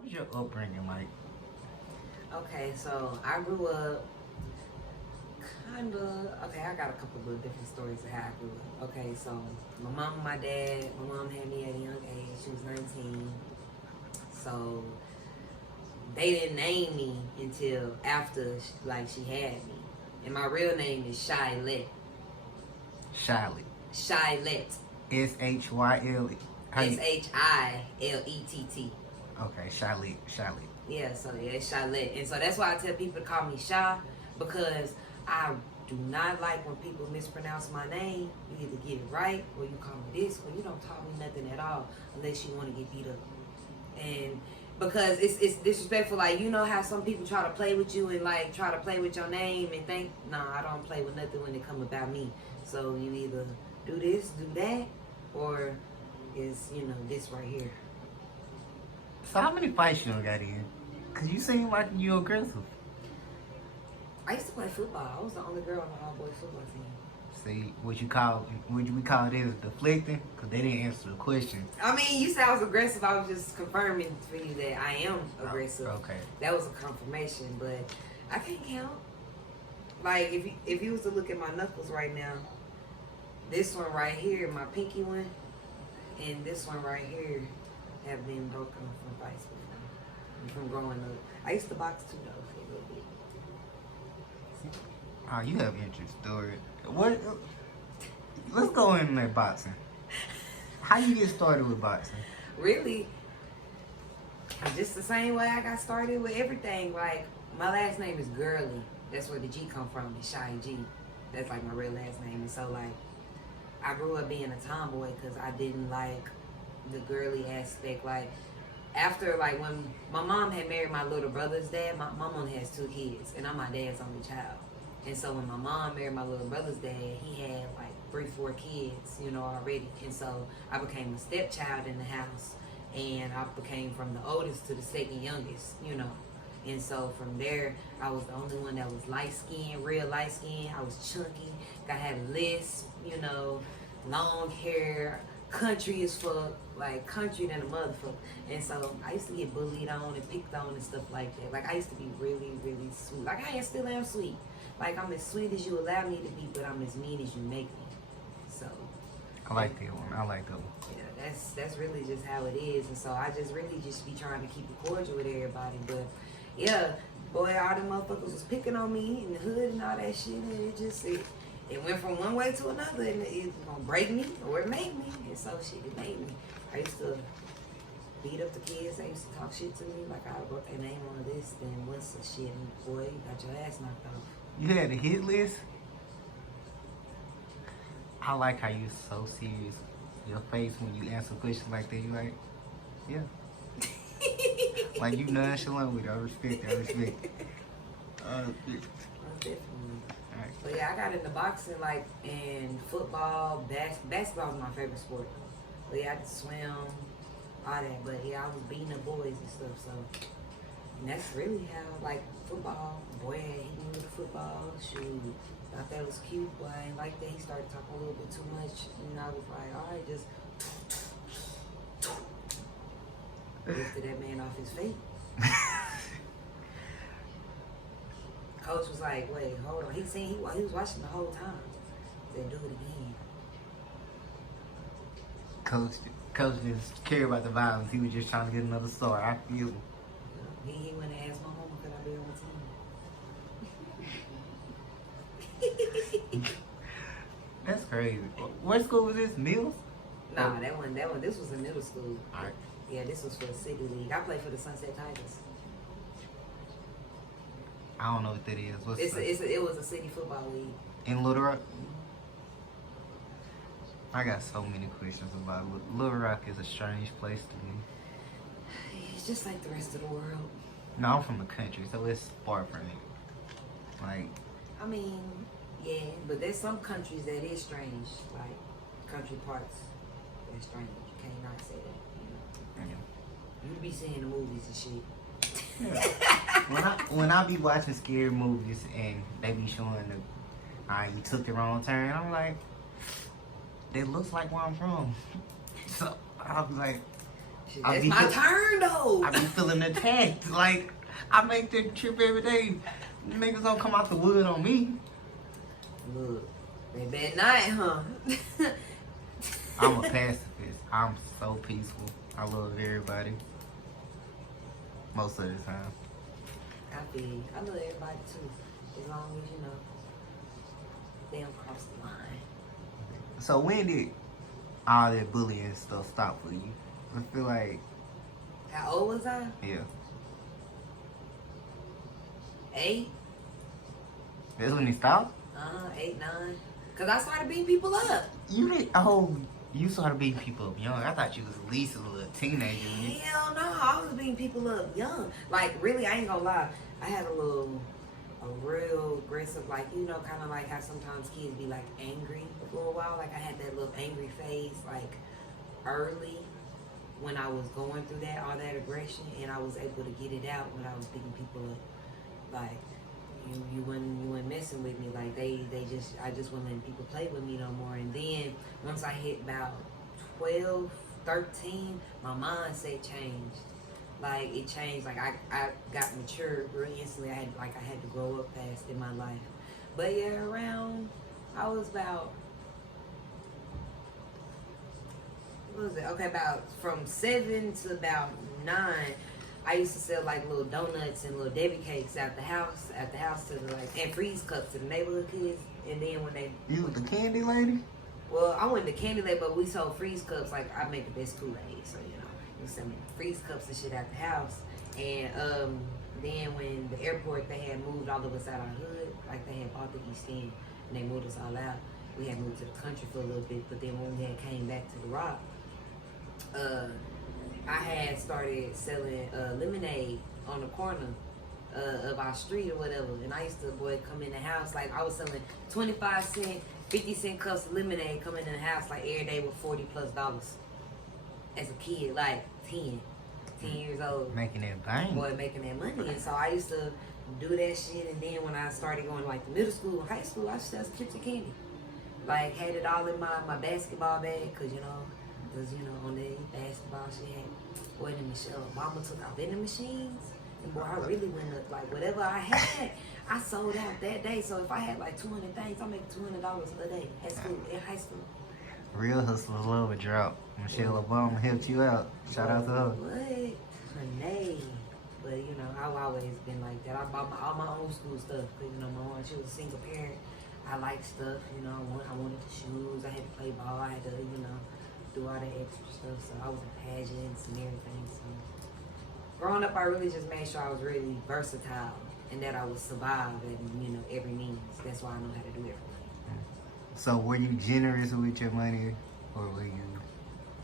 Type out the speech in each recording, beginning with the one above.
What was your upbringing like? Okay, so I grew up kind of. Okay, I got a couple of different stories of how I grew up. Okay, so my mom and my dad. My mom had me at a young age. She was 19. So they didn't name me until after, like, she had me. And my real name is Shyy. Shyly. Shyy. Shyl. How you? Shillett. Okay, Shyly. Shyly. Yeah, so yeah, it's Shyy. And so that's why I tell people to call me Shy, because I do not like when people mispronounce my name. You either get it right or you call me this, or you don't call me nothing at all unless you want to get beat up. And because it's disrespectful, like, you know how some people try to play with you and like try to play with your name and think, nah, I don't play with nothing when it come about me. So you either do this, do that, or is, this right here. So how many fights you done got in? Cause you seem like you aggressive. I used to play football. I was the only girl on the all-boys football team. See, would we call this deflecting? Cause they didn't answer the question. I mean, you said I was aggressive. I was just confirming for you that I am aggressive. Oh, okay. That was a confirmation, but I can't count. Like, if you was to look at my knuckles right now, this one right here, my pinky one, and this one right here have been broken from fights before, from growing up. I used to box too, though, for a little bit. Oh, you have interest story. What? Let's go in there boxing. How you get started with boxing? Really, just the same way I got started with everything. Like, my last name is Girly. That's where the G come from, the Shyy G. That's like my real last name. And so, like, I grew up being a tomboy because I didn't like the girly aspect. Like, after, like, when my mom had married my little brother's dad, my mom only has 2 kids, and I'm my dad's only child. And so when my mom married my little brother's dad, he had like 3-4 kids, already. And so I became a stepchild in the house, and I became from the oldest to the second youngest. And so from there, I was the only one that was light skinned, real light skinned. I was chunky, I had a lisp, long hair, country as fuck, like country than a motherfucker. And so I used to get bullied on and picked on and stuff like that. Like, I used to be really, really sweet. Like, I still am sweet. Like, I'm as sweet as you allow me to be, but I'm as mean as you make me. So I like that one. I like that one. Yeah, that's really just how it is. And so I just really just be trying to keep it cordial with everybody. But yeah, boy, all them motherfuckers was picking on me in the hood and all that shit, and it went from one way to another, and it was gonna break me or it made me. And so shit, it made me. I used to beat up the kids. They used to talk shit to me. Like, I wrote their name on a list, and what's the shit? And boy, you got your ass knocked off. You had a hit list? I like how you so serious. Your face when you answer questions like that, you like, yeah. Like, you nonchalant with it. I respect it. Definitely. Alright. But yeah, I got into boxing, like, and football, basketball was my favorite sport. But yeah, I could swim, all that. But yeah, I was beating up boys and stuff, so. And that's really how, like, football, boy, he knew the football, shoot. Thought that was cute, but I ain't like that. He started talking a little bit too much, and I was like, all right, just lifted that man off his feet. Coach was like, wait, hold on. He was watching the whole time. Said, do it again. Coach didn't care about the violence. He was just trying to get another start. I feel him. He went and asked my mama, could I be on the team? That's crazy. What school was this? Mills? Nah, that one. This was in middle school. Alright. Yeah, this was for the city league. I played for the Sunset Tigers. I don't know what that is. It was a city football league. In Little Rock? I got so many questions about Little Rock. Is a strange place to me. It's just like the rest of the world. No, I'm from the country, so it's far from it. Like, I mean, yeah, but there's some countries that is strange, like country parts. They're strange. You can't not say that. You be seeing the movies and shit. Yeah. when I be watching scary movies and they be showing you took the wrong turn, I'm like, that looks like where I'm from. So I was like, Shit, that's my turn though. I be feeling attacked. Like, I make that trip every day. Niggas don't come out the wood on me. Look, they bad night, huh? I'm a pacifist. I'm so peaceful. I love everybody. Most of the time. I feel you. I love everybody too. As long as, you know, they don't cross the line. So when did all that bullying stuff stop for you? I feel like... How old was I? Yeah. 8. That's when it stopped? 8, 9. Cause I started beating people up. You did... Oh, you started beating people up young. I thought you was at least a little teenager. Hell no, I was beating people up young. Like, really, I ain't gonna lie. I had a real aggressive, like, you know, kind of like how sometimes kids be like angry for a while. Like, I had that little angry phase, like, early when I was going through that, all that aggression, and I was able to get it out when I was beating people up. Like, you weren't messing with me. Like, I just wasn't letting people play with me no more. And then once I hit about 12, 13, my mindset changed. Like, it changed. Like, I got mature real instantly. I had to grow up fast in my life. But yeah, I was about, what was it? Okay, about from 7 to about 9, I used to sell like little donuts and little Debbie cakes at the house to the, like, and freeze cups to the neighborhood kids. And then when they... You was the candy lady? Well, I wasn't the candy lady, but we sold freeze cups. Like, I make the best Kool-Aid, so, you know, we sell freeze cups and shit at the house. And then when the airport, they had moved all of us out our hood, like they had bought the East End, and they moved us all out. We had moved to the country for a little bit, but then when we had came back to the Rock, I had started selling lemonade on the corner of our street or whatever. And I used to, come in the house, like I was selling 25 cent, 50 cent cups of lemonade coming in the house like every day with $40+ as a kid, like 10 years old. Making that bang. Boy, making that money. And so I used to do that shit. And then when I started going like to middle school and high school, I used to sell chips and candy. Like, had it all in my basketball bag, cause you know, on the basketball shit had, boy, the Michelle Obama took out vending machines. And boy, I really went up, like, whatever I had, I sold out that day. So if I had like 200 things, I make $200 a day at school, in high school. Real hustlers love a drop. Michelle Obama helped you out. Shout out to her. What? Renee. But, you know, I've always been like that. I bought all my own school stuff. Because, you know, my mom, she was a single parent. I like stuff, you know. I wanted the shoes. I had to play ball. I had to, you know, do all that extra stuff. So I was in pageants and everything. So growing up, I really just made sure I was really versatile and that I would survive in, you know, every means. That's why I know how to do everything. So were you generous with your money, or were you,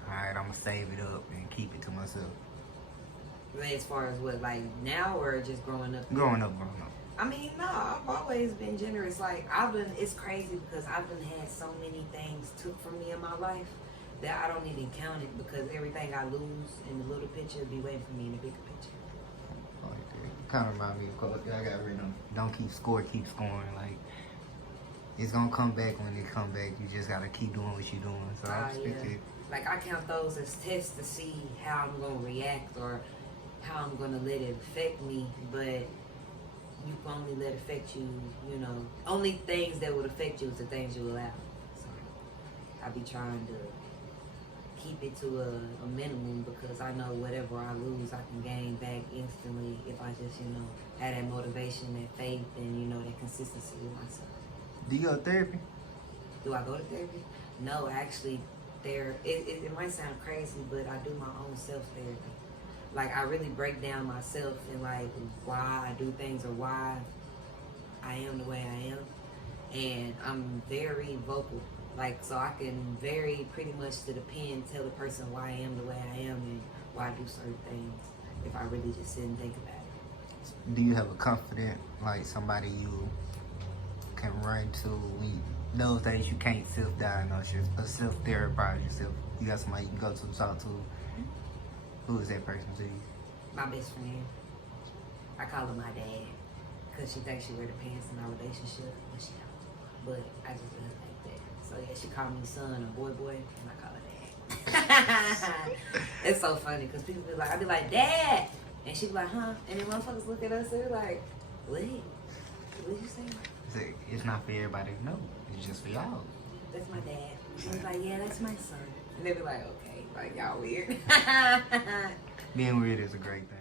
all right, I'm gonna save it up and keep it to myself? As far as what, like now or just growing up? Growing up. I mean, no, I've always been generous. Like, it's crazy because I've had so many things took from me in my life that I don't even count it, because everything I lose in the little picture be waiting for me in the bigger picture. Like that. Kind of remind me of course, I got rid of don't keep score, keep scoring. Like, it's gonna come back when it come back. You just gotta keep doing what you're doing. So I expect it. Like, I count those as tests to see how I'm gonna react or how I'm gonna let it affect me, but you can only let it affect you, you know. Only things that would affect you is the things you allow. So I be trying to keep it to a minimum, because I know whatever I lose, I can gain back instantly if I just, you know, have that motivation, that faith, and, you know, that consistency with myself. Do you go to therapy? Do I go to therapy? No, actually, it might sound crazy, but I do my own self-therapy. Like, I really break down myself and, like, why I do things or why I am the way I am. And I'm very vocal. Like, so I can very pretty much to the pen tell the person why I am the way I am and why I do certain things if I really just sit and think about it. Do you have a confidant, like somebody you can run to when those days you can't self-diagnose yourself, self-therapize yourself? You got somebody you can go to talk to? Who is that person to you? My best friend. I call her my dad, because she thinks she wear the pants in our relationship, but she don't. But I just love her like that. So yeah, she call me son or boy, and I call her dad. It's so funny because people be like, I be like, Dad, and she be like, huh? And then motherfuckers look at us and they're like, what? What you saying? It's not for everybody to know. It's just for y'all. That's my dad. He was like, yeah, that's my son. And they be like, okay, like y'all weird. Being weird is a great thing.